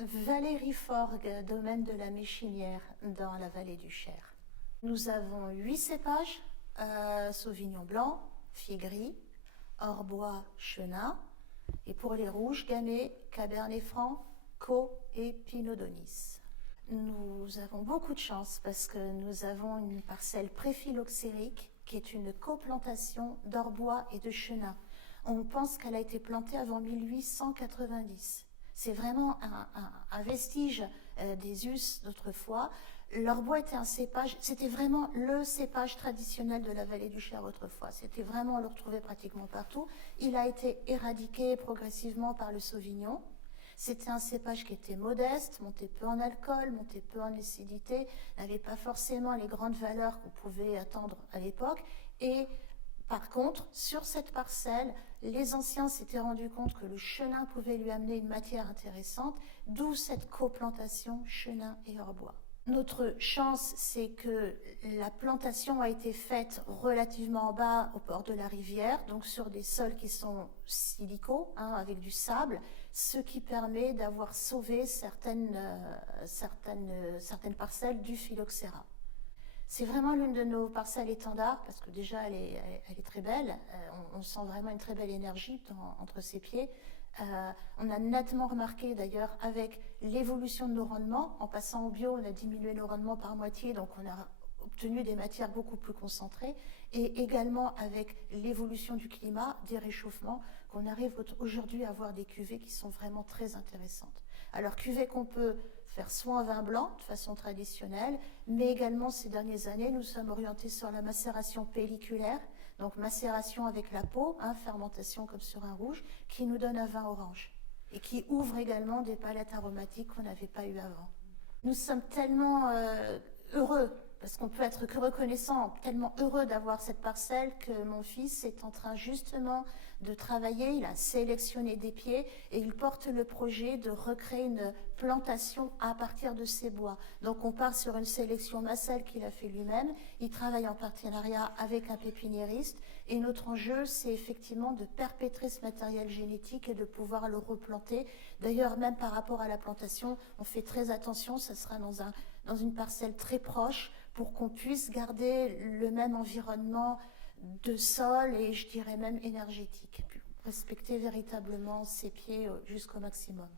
Valérie Forgue, domaine de la Méchinière, dans la vallée du Cher. Nous avons 8 cépages, Sauvignon blanc, Figris, Orbois, Chenin, et pour les rouges, Gamay, Cabernet Franc, Caux et Pinot Donis. Nous avons beaucoup de chance parce que nous avons une parcelle préphyloxérique qui est une coplantation d'Orbois et de Chenin. On pense qu'elle a été plantée avant 1890. C'est vraiment un vestige des us d'autrefois. L'Orbois était un cépage, c'était vraiment le cépage traditionnel de la vallée du Cher autrefois. C'était vraiment, on le retrouvait pratiquement partout. Il a été éradiqué progressivement par le Sauvignon. C'était un cépage qui était modeste, montait peu en alcool, montait peu en acidité, n'avait pas forcément les grandes valeurs qu'on pouvait attendre à l'époque. Et par contre, sur cette parcelle, les anciens s'étaient rendus compte que le chenin pouvait lui amener une matière intéressante, d'où cette coplantation chenin et Orbois. Notre chance, c'est que la plantation a été faite relativement en bas au bord de la rivière, donc sur des sols qui sont silicaux, avec du sable, ce qui permet d'avoir sauvé certaines parcelles du phylloxéra. C'est vraiment l'une de nos parcelles étendards parce que déjà elle est très belle. On sent vraiment une très belle énergie entre ses pieds. On a nettement remarqué d'ailleurs avec l'évolution de nos rendements. En passant au bio, on a diminué nos rendements par moitié, donc on a obtenu des matières beaucoup plus concentrées, et également avec l'évolution du climat, des réchauffements, qu'on arrive aujourd'hui à avoir des cuvées qui sont vraiment très intéressantes. Alors cuvées qu'on peut faire soit en vin blanc de façon traditionnelle, mais également ces dernières années, nous sommes orientés sur la macération pelliculaire, donc macération avec la peau, fermentation comme sur un rouge, qui nous donne un vin orange et qui ouvre également des palettes aromatiques qu'on n'avait pas eues avant. Nous sommes tellement heureux, parce qu'on peut être que reconnaissant, tellement heureux d'avoir cette parcelle que mon fils est en train justement de travailler. Il a sélectionné des pieds et il porte le projet de recréer une plantation à partir de ces bois. Donc on part sur une sélection massale qu'il a fait lui-même. Il travaille en partenariat avec un pépiniériste et notre enjeu, c'est effectivement de perpétrer ce matériel génétique et de pouvoir le replanter. D'ailleurs, même par rapport à la plantation, on fait très attention, ça sera dans une parcelle très proche pour qu'on puisse garder le même environnement de sol et je dirais même énergétique, respecter véritablement ses pieds jusqu'au maximum.